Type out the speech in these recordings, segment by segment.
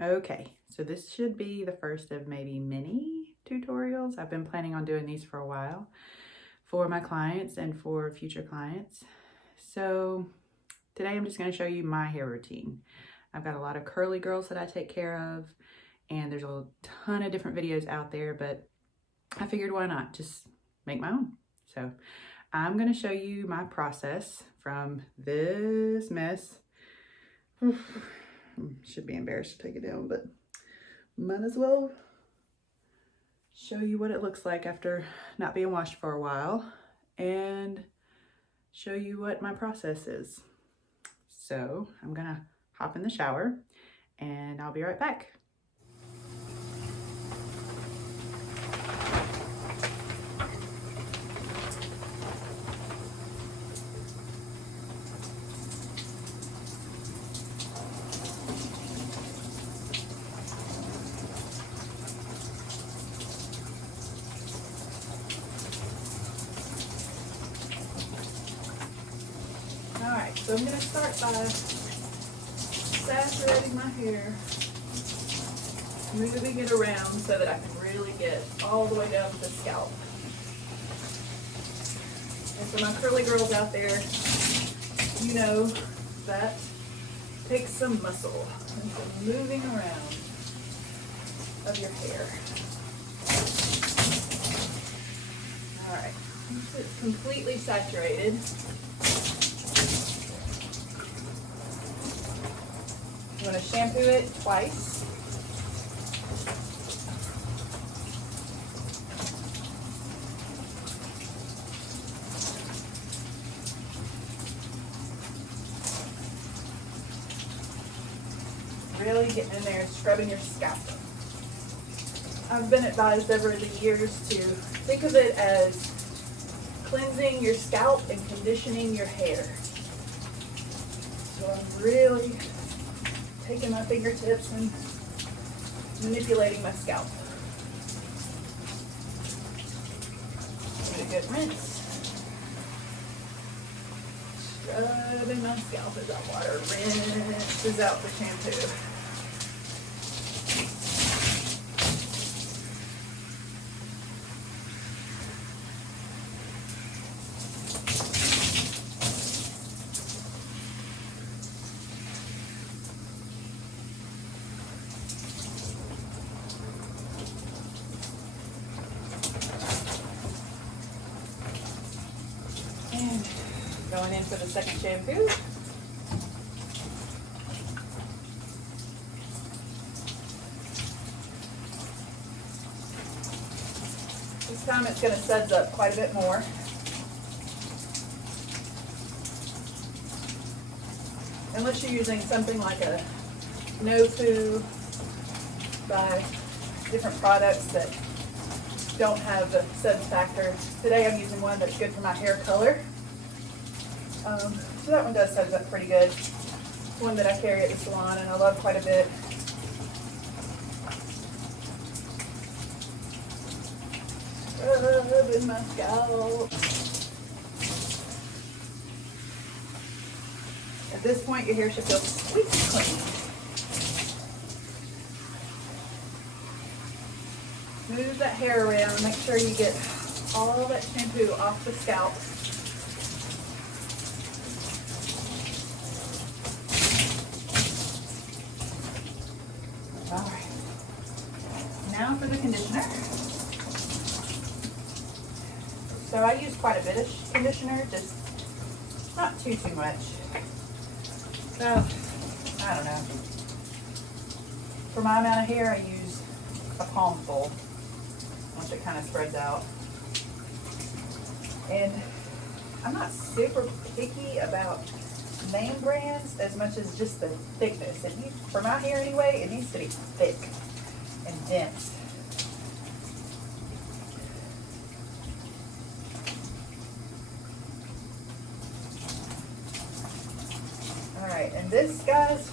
Okay, so this should be the first of maybe many tutorials. I've been planning on doing these for a while for my clients and for future clients. So today I'm just going to show you my hair routine. I've got a lot of curly girls that I take care of, and there's a ton of different videos out there, but I figured why not just make my own. So I'm going to show you my process from this mess. Should be embarrassed to take it down, but might as well show you what it looks like after not being washed for a while and show you what my process is. So I'm gonna hop in the shower and I'll be right back. Alright, so I'm going to start by saturating my hair, moving it around so that I can really get all the way down to the scalp. And for my curly girls out there, you know that takes some muscle and some moving around of your hair. Alright, once it's completely saturated, you want to shampoo it twice. Really getting in there and scrubbing your scalp. I've been advised over the years to think of it as cleansing your scalp and conditioning your hair. So I'm really taking my fingertips and manipulating my scalp. Give it a good rinse. Scrubbing my scalp as that water rinses out the shampoo. And going in for the second shampoo. This time it's going to suds up quite a bit more. Unless you're using something like a no-foo by different products that don't have the suds factor. Today I'm using one that's good for my hair color. So that one does suds up pretty good. It's one that I carry at the salon and I love quite a bit. Rubbing my scalp. At this point your hair should feel squeaky clean. Move that hair around, make sure you get all that shampoo off the scalp. Alright, now for the conditioner. So I use quite a bit of conditioner, just not too much. So, I don't know. For my amount of hair I use a palmful. Once it kind of spreads out. And I'm not super picky about name brands as much as just the thickness. For my hair anyway, it needs to be thick and dense. Alright, and this, guys,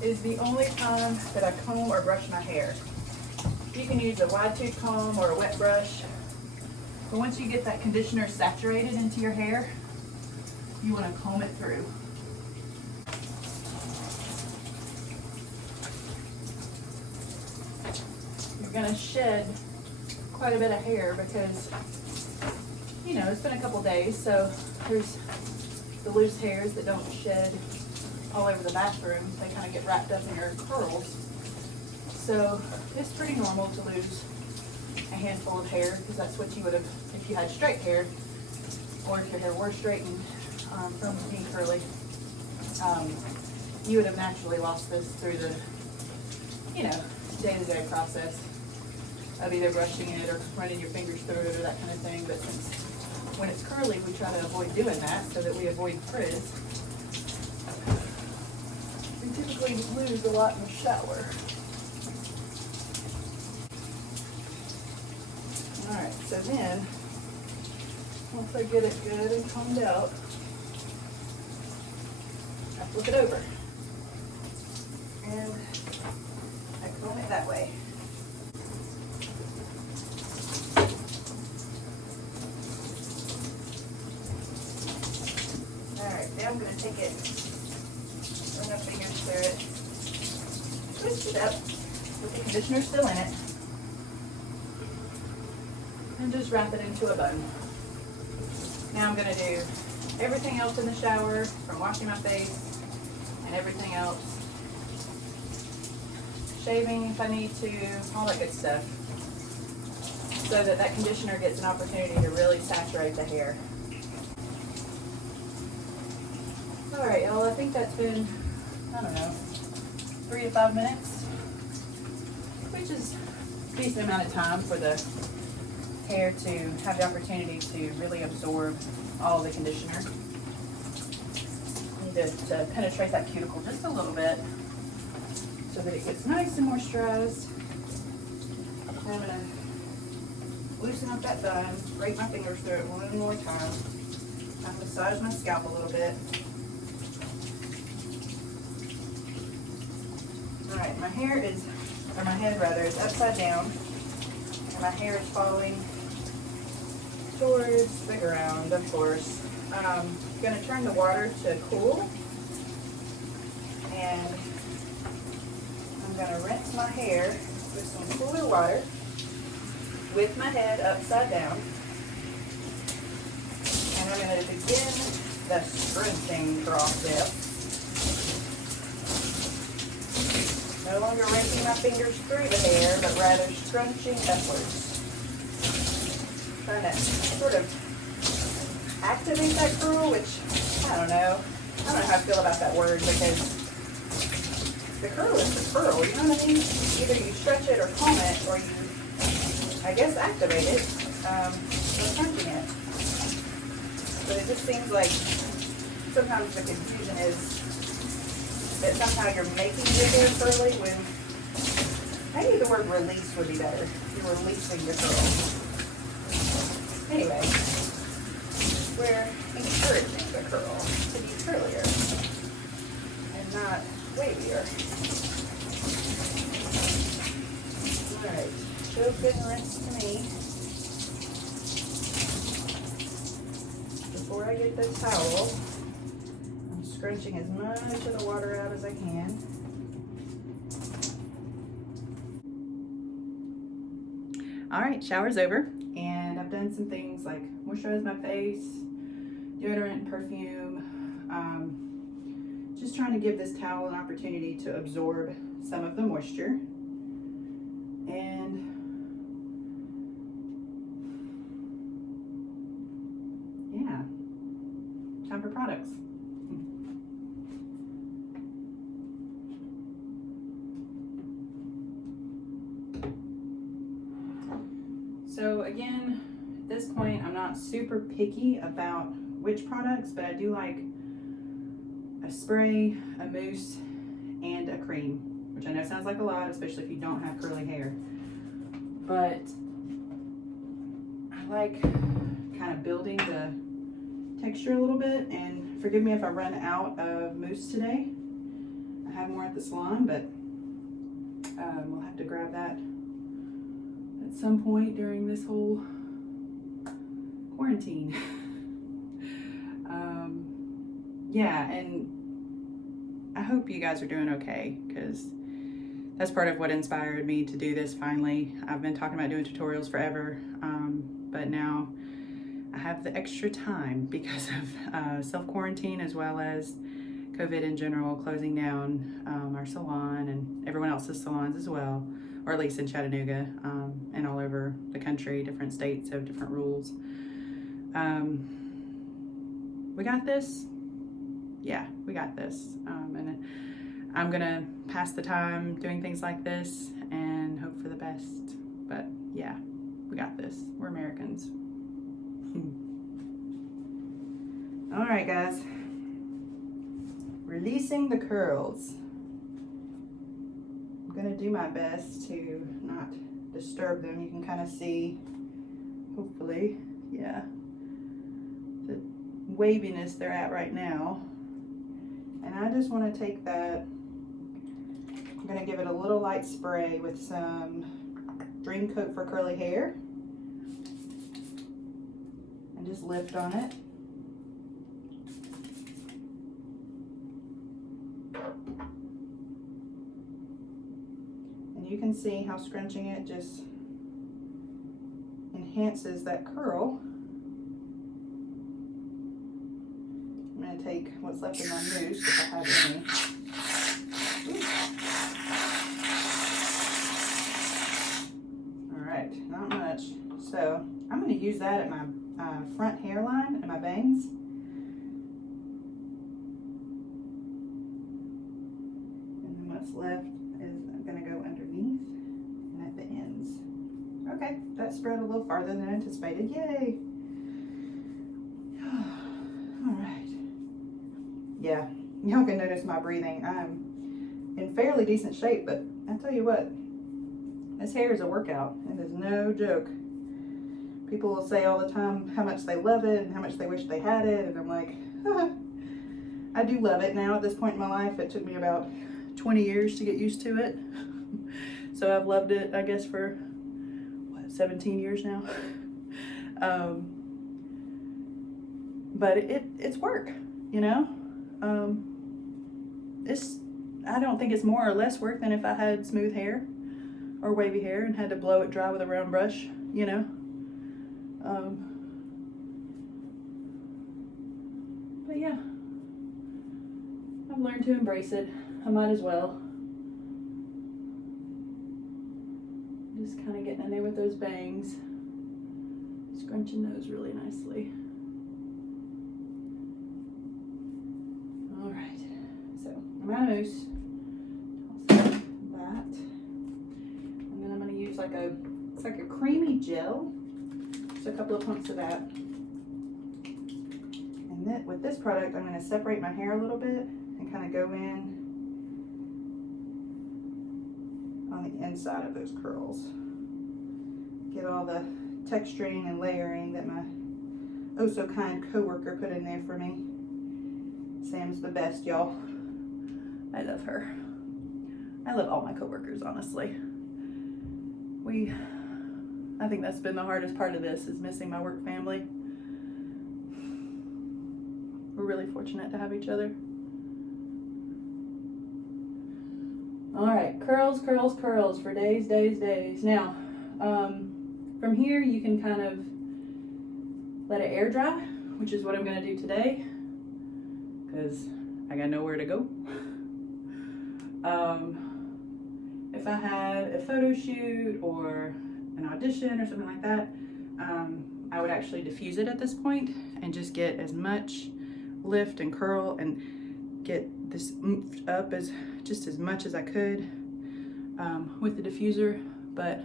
is the only time that I comb or brush my hair. You can use a wide tooth comb or a wet brush. But once you get that conditioner saturated into your hair, you want to comb it through. we're gonna shed quite a bit of hair because, you know, it's been a couple days, so there's the loose hairs that don't shed all over the bathroom. They kind of get wrapped up in your curls. So it's pretty normal to lose a handful of hair because that's what you would have if you had straight hair, or if your hair were straightened from being curly. You would have naturally lost this through the, you know, day-to-day process of either brushing it or running your fingers through it or that kind of thing. But since when it's curly, we try to avoid doing that so that we avoid frizz. We typically lose a lot in the shower. Alright, so then, once I get it good and combed out, I flip it over. And I comb it that way. Alright, now I'm going to take it, run my fingers through it, twist it up with the conditioner still in it, and just wrap it into a bun. Now I'm going to do everything else in the shower, from washing my face and everything else, shaving if I need to, all that good stuff, so that that conditioner gets an opportunity to really saturate the hair. Alright, y'all, I think that's been, I don't know, 3 to 5 minutes, which is a decent amount of time for the hair to have the opportunity to really absorb all the conditioner. Need to penetrate that cuticle just a little bit so that it gets nice and moisturized. I'm going to loosen up that bun, rake my fingers through it one more time. I massage my scalp a little bit. Alright, my hair is, or my head rather, is upside down, and my hair is falling towards the ground, of course. I'm going to turn the water to cool, and I'm going to rinse my hair with some cooler water with my head upside down, and I'm going to begin the scrunching process. No longer raking my fingers through the hair, but rather scrunching upwards. Trying to sort of activate that curl, which, I don't know how I feel about that word, because the curl is the curl, you know what I mean? Either you stretch it or comb it, or you, I guess, activate it, by scrunching it. But it just seems like sometimes the confusion is that somehow you're making your hair curly when maybe the word release would be better. You're releasing your curl. Anyway, we're encouraging the curl to be curlier and not wavier. Alright, so good and rinse to me. Before I get the towel, I'm scrunching as much of the water out as I can. Alright, shower's over, and I've done some things like moisturize my face, deodorant and perfume, just trying to give this towel an opportunity to absorb some of the moisture. And yeah, time for products. So again, at this point, I'm not super picky about which products, but I do like a spray, a mousse, and a cream, which I know sounds like a lot, especially if you don't have curly hair. But I like kind of building the texture a little bit, and forgive me if I run out of mousse today. I have more at the salon, but we'll have to grab that at some point during this whole quarantine. Yeah, and I hope you guys are doing okay, because that's part of what inspired me to do this finally. I've been talking about doing tutorials forever, but now I have the extra time because of self-quarantine as well as COVID in general, closing down our salon and everyone else's salons as well, or at least in Chattanooga and all over the country. Different states have different rules. We got this. Yeah, we got this. And I'm gonna pass the time doing things like this and hope for the best. But yeah, we got this. We're Americans. All right, guys. Releasing the curls. I'm gonna do my best to not disturb them. You can kind of see, hopefully, yeah, the waviness they're at right now. And I just want to take that, I'm going to give it a little light spray with some Dream Coat for curly hair and just lift on it. And you can see how scrunching it just enhances that curl. I'm going to take what's left of my mousse, if I have any. All right, not much. So I'm going to use that at my front hairline and my bangs. And then what's left is I'm going to go underneath and at the ends. Okay, that spread a little farther than anticipated. Yay! All right. Yeah, y'all can notice my breathing. I'm in fairly decent shape, but I tell you what, this hair is a workout. It is no joke. People will say all the time how much they love it and how much they wish they had it, and I'm like, I do love it now at this point in my life. It took me about 20 years to get used to it. So I've loved it, I guess, for, what, 17 years now? But it's work, you know? I don't think it's more or less work than if I had smooth hair or wavy hair and had to blow it dry with a round brush, you know. But yeah, I've learned to embrace it. I might as well. Just kind of getting in there with those bangs, scrunching those really nicely. All right, so my mousse, toss that, and then I'm going to use it's like a creamy gel, just a couple of pumps of that. And then with this product, I'm going to separate my hair a little bit and kind of go in on the inside of those curls. Get all the texturing and layering that my oh so kind coworker put in there for me. Sam's the best, y'all. I love her. I love all my coworkers, honestly. I think that's been the hardest part of this, is missing my work family. We're really fortunate to have each other. All right, curls, curls, curls for days, days, days. Now, from here you can kind of let it air dry, which is what I'm gonna do today, because I got nowhere to go. If I had a photo shoot or an audition or something like that, I would actually diffuse it at this point and just get as much lift and curl and get this oomphed up just as much as I could with the diffuser. But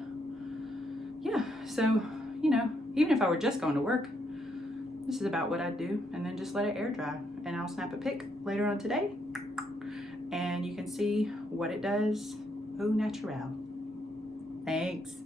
yeah, so, you know, even if I were just going to work, this is about what I'd do, and then just let it air dry, and I'll snap a pic later on today and you can see what it does au naturel. Thanks.